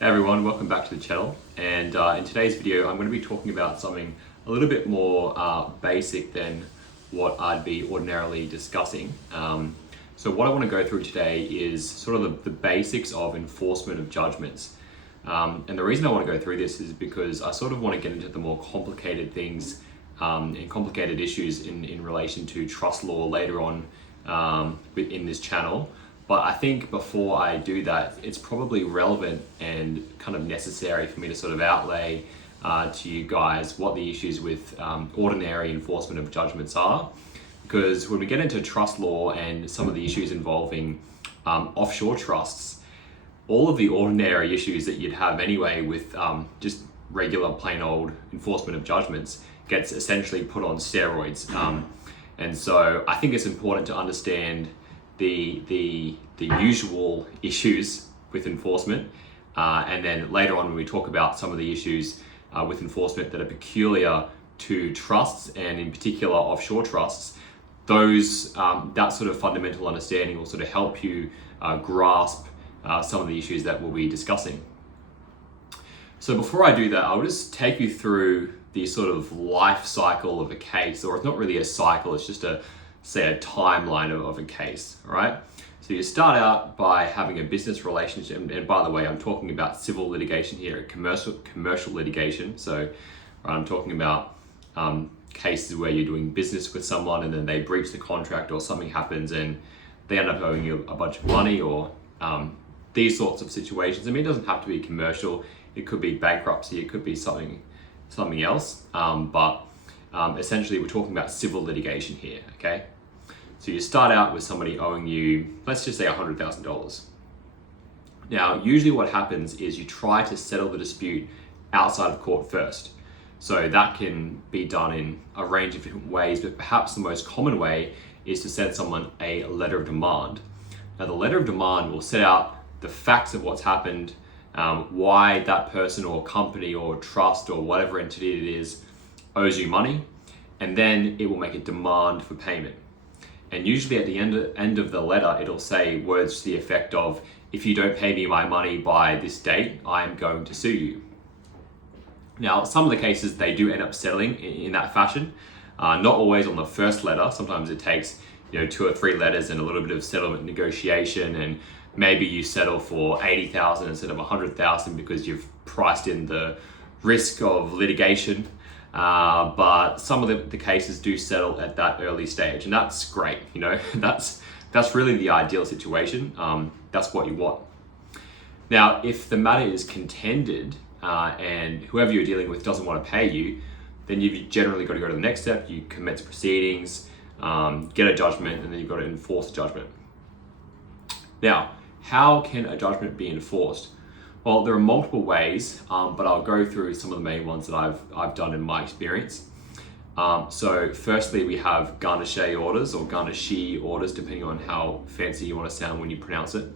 Hey everyone, welcome back to the channel. And in today's video, I'm going to be talking about something a little bit more basic than what I'd be ordinarily discussing. So what I want to go through today is sort of the basics of enforcement of judgments. And the reason I want to go through this is because I sort of want to get into the more complicated things and complicated issues in relation to trust law later on in this channel. But I think before I do that, it's probably relevant and kind of necessary for me to sort of outlay to you guys what the issues with ordinary enforcement of judgments are. Because when we get into trust law and some of the issues involving offshore trusts, all of the ordinary issues that you'd have anyway with just regular plain old enforcement of judgments gets essentially put on steroids. And so I think it's important to understand the usual issues with enforcement, and then later on when we talk about some of the issues with enforcement that are peculiar to trusts and in particular offshore trusts, those that sort of fundamental understanding will sort of help you grasp some of the issues that we'll be discussing. So before I do that, I'll just take you through the sort of life cycle of a case, or it's not really a cycle, it's just a timeline of a case, all right? So you start out by having a business relationship, and by the way, I'm talking about civil litigation here, commercial litigation. So I'm talking about cases where you're doing business with someone and then they breach the contract or something happens and they end up owing you a bunch of money, or these sorts of situations. I mean, it doesn't have to be commercial. It could be bankruptcy. It could be something else. But essentially, we're talking about civil litigation here, okay? So you start out with somebody owing you, let's just say $100,000. Now, usually what happens is you try to settle the dispute outside of court first. So that can be done in a range of different ways, but perhaps the most common way is to send someone a letter of demand. Now, the letter of demand will set out the facts of what's happened, why that person or company or trust or whatever entity it is owes you money, and then it will make a demand for payment. And usually at the end of the letter, it'll say words to the effect of, if you don't pay me my money by this date, I'm going to sue you. Now, some of the cases, they do end up settling in that fashion. Not always on the first letter. Sometimes it takes 2 or 3 letters and a little bit of settlement negotiation, and maybe you settle for $80,000 instead of $100,000 because you've priced in the risk of litigation. But some of the cases do settle at that early stage, and that's great. That's really the ideal situation. That's what you want. Now, if the matter is contended and whoever you're dealing with doesn't want to pay you, then you've generally got to go to the next step. You commence proceedings, get a judgment, and then you've got to enforce the judgment. Now, how can a judgment be enforced? Well, there are multiple ways, but I'll go through some of the main ones that I've done in my experience. So firstly, we have garnishee orders or garnishee orders, depending on how fancy you want to sound when you pronounce it.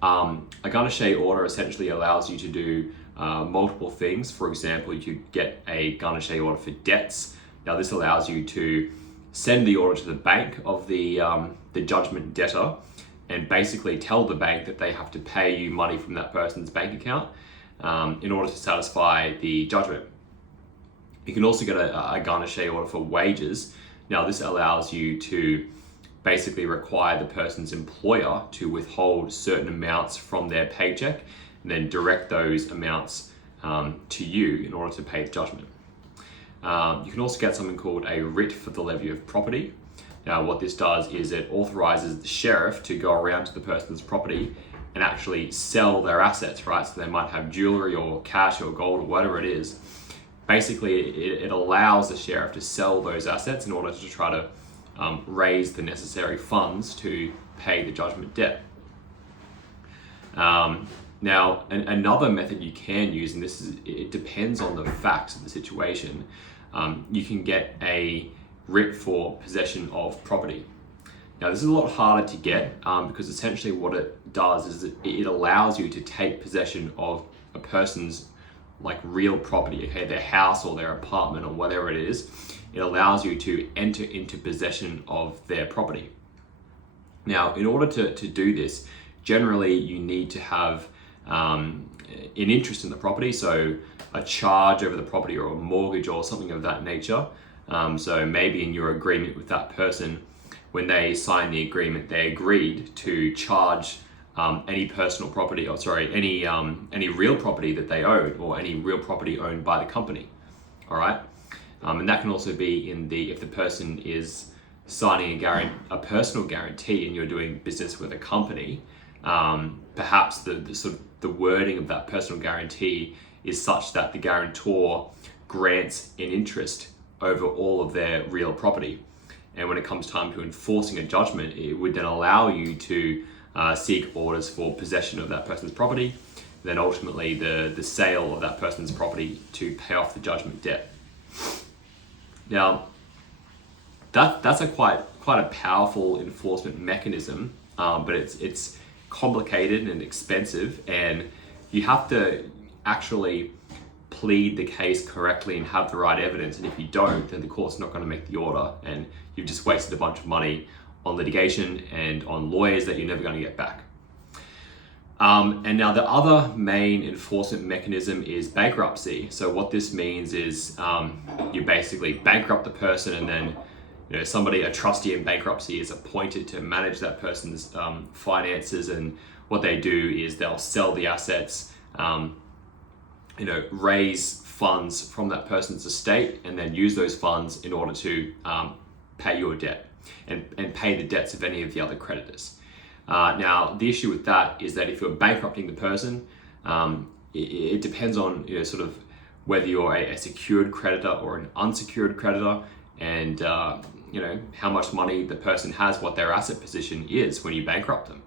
A garnishee order essentially allows you to do multiple things. For example, you could get a garnishee order for debts. Now, this allows you to send the order to the bank of the judgment debtor, and basically tell the bank that they have to pay you money from that person's bank account in order to satisfy the judgment. You can also get a garnishee order for wages. Now, this allows you to basically require the person's employer to withhold certain amounts from their paycheck and then direct those amounts to you in order to pay the judgment. You can also get something called a writ for the levy of property. Now, what this does is it authorizes the sheriff to go around to the person's property and actually sell their assets, right? So they might have jewelry or cash or gold or whatever it is. Basically, it allows the sheriff to sell those assets in order to try to raise the necessary funds to pay the judgment debt. Now, another method you can use, and it depends on the facts of the situation, you can get a writ for possession of property. Now, this is a lot harder to get because essentially what it does is it allows you to take possession of a person's real property, okay, their house or their apartment or whatever it is. It allows you to enter into possession of their property. Now, in order to do this, generally you need to have in interest in the property, so a charge over the property or a mortgage or something of that nature. So maybe in your agreement with that person, when they signed the agreement, they agreed to charge any personal property, or sorry, any real property that they own, or any real property owned by the company. All right, and that can also be if the person is signing a personal guarantee and you're doing business with a company. Perhaps the sort of the wording of that personal guarantee is such that the guarantor grants an interest over all of their real property. And when it comes time to enforcing a judgment, it would then allow you to seek orders for possession of that person's property, then ultimately the sale of that person's property to pay off the judgment debt. Now, that's a quite a powerful enforcement mechanism, but it's complicated and expensive, and you have to actually plead the case correctly and have the right evidence. And if you don't, then the court's not going to make the order, and you've just wasted a bunch of money on litigation and on lawyers that you're never going to get back. And now the other main enforcement mechanism is bankruptcy. So what this means is you basically bankrupt the person, and then a trustee in bankruptcy is appointed to manage that person's finances. And what they do is they'll sell the assets, raise funds from that person's estate, and then use those funds in order to pay your debt and pay the debts of any of the other creditors. Now, the issue with that is that if you're bankrupting the person, it depends on sort of whether you're a secured creditor or an unsecured creditor, and how much money the person has, what their asset position is when you bankrupt them.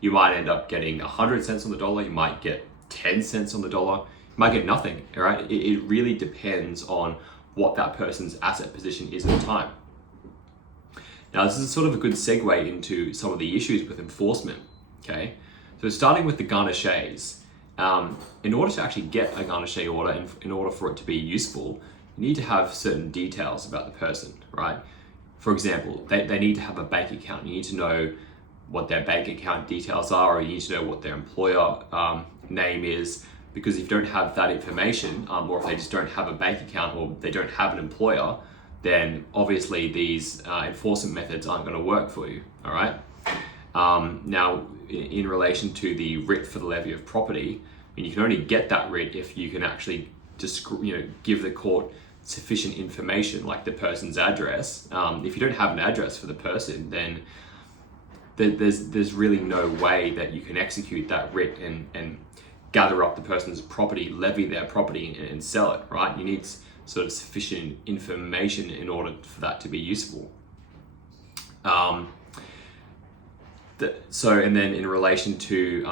You might end up getting 100 cents on the dollar, you might get 10 cents on the dollar, you might get nothing, right? It really depends on what that person's asset position is at the time. Now, this is sort of a good segue into some of the issues with enforcement, okay? So starting with the garnishees, in order to actually get a garnishee order, in order for it to be useful, you need to have certain details about the person, right? For example, they need to have a bank account. You need to know what their bank account details are, or you need to know what their employer name is, because if you don't have that information, or if they just don't have a bank account, or they don't have an employer, then obviously these enforcement methods aren't going to work for you, all right? Now, in relation to the writ for the levy of property, you can only get that writ if you can actually just give the court sufficient information, like the person's address. If you don't have an address for the person, then there's really no way that you can execute that writ and gather up the person's property, levy their property, and sell it, right? You need sort of sufficient information in order for that to be useful. And then in relation to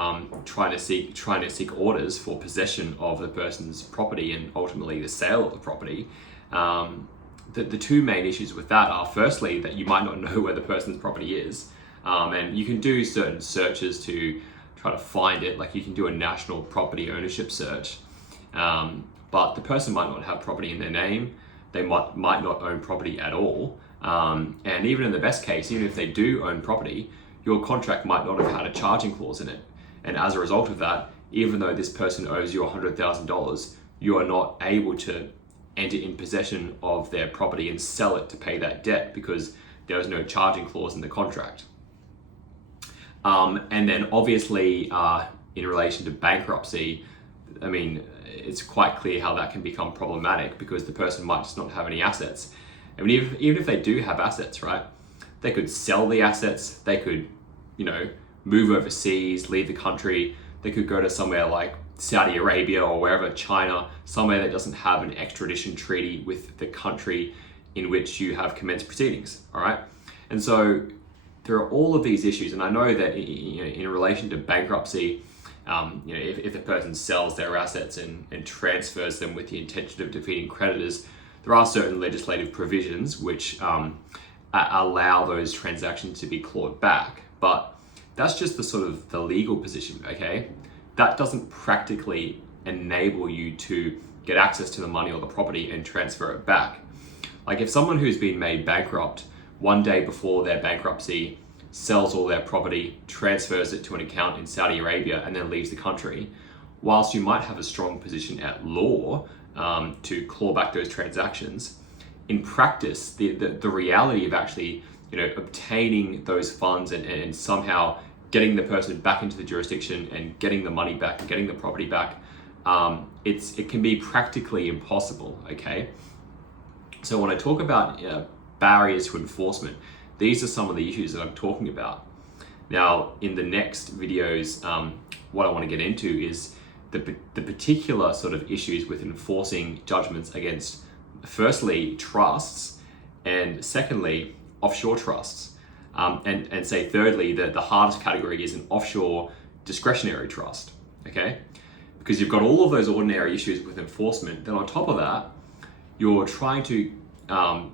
trying to seek orders for possession of the person's property and ultimately the sale of the property, the two main issues with that are, firstly, that you might not know where the person's property is, and you can do certain searches to try to find it, like you can do a national property ownership search, but the person might not have property in their name, they might not own property at all, and even in the best case, even if they do own property, your contract might not have had a charging clause in it. And as a result of that, even though this person owes you $100,000, you are not able to enter in possession of their property and sell it to pay that debt because there was no charging clause in the contract. And then obviously, in relation to bankruptcy, it's quite clear how that can become problematic because the person might just not have any assets. Even if they do have assets, right? They could sell the assets, they could, move overseas, leave the country, they could go to somewhere like Saudi Arabia or wherever, China, somewhere that doesn't have an extradition treaty with the country in which you have commenced proceedings, all right? And so there are all of these issues, and I know that in relation to bankruptcy, if the person sells their assets and transfers them with the intention of defeating creditors, there are certain legislative provisions which allow those transactions to be clawed back, but that's just the legal position, okay? That doesn't practically enable you to get access to the money or the property and transfer it back. Like if someone who's been made bankrupt one day before their bankruptcy sells all their property, transfers it to an account in Saudi Arabia, and then leaves the country, whilst you might have a strong position at law to claw back those transactions, in practice, the reality of actually obtaining those funds and somehow getting the person back into the jurisdiction and getting the money back and getting the property back, it can be practically impossible, okay? So when I talk about barriers to enforcement, these are some of the issues that I'm talking about. Now, in the next videos, what I want to get into is the particular sort of issues with enforcing judgments against, firstly, trusts, and secondly, offshore trusts. And say thirdly, the hardest category is an offshore discretionary trust, okay? Because you've got all of those ordinary issues with enforcement, then on top of that, you're trying to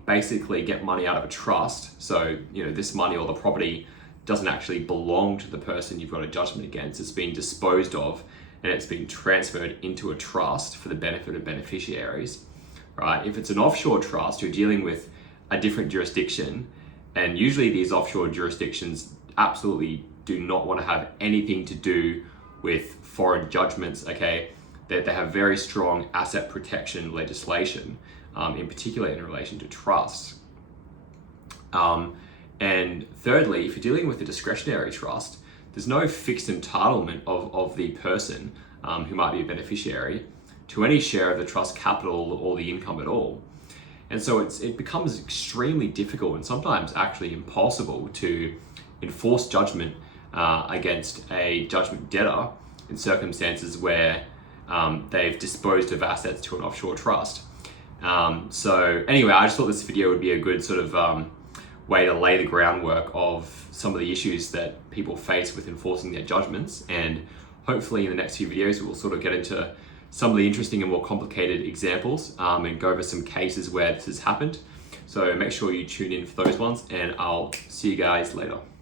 basically get money out of a trust. So, this money or the property doesn't actually belong to the person you've got a judgment against. It's been disposed of and it's been transferred into a trust for the benefit of beneficiaries, right? If it's an offshore trust, you're dealing with a different jurisdiction, and usually these offshore jurisdictions absolutely do not want to have anything to do with foreign judgments, okay? They have very strong asset protection legislation, in particular in relation to trusts. And thirdly, if you're dealing with a discretionary trust, there's no fixed entitlement of the person who might be a beneficiary to any share of the trust capital or the income at all. And so it becomes extremely difficult and sometimes actually impossible to enforce judgment against a judgment debtor in circumstances where they've disposed of assets to an offshore trust. So anyway, I just thought this video would be a good sort of way to lay the groundwork of some of the issues that people face with enforcing their judgments. And hopefully in the next few videos, we'll sort of get into some of the interesting and more complicated examples and go over some cases where this has happened. So make sure you tune in for those ones, and I'll see you guys later.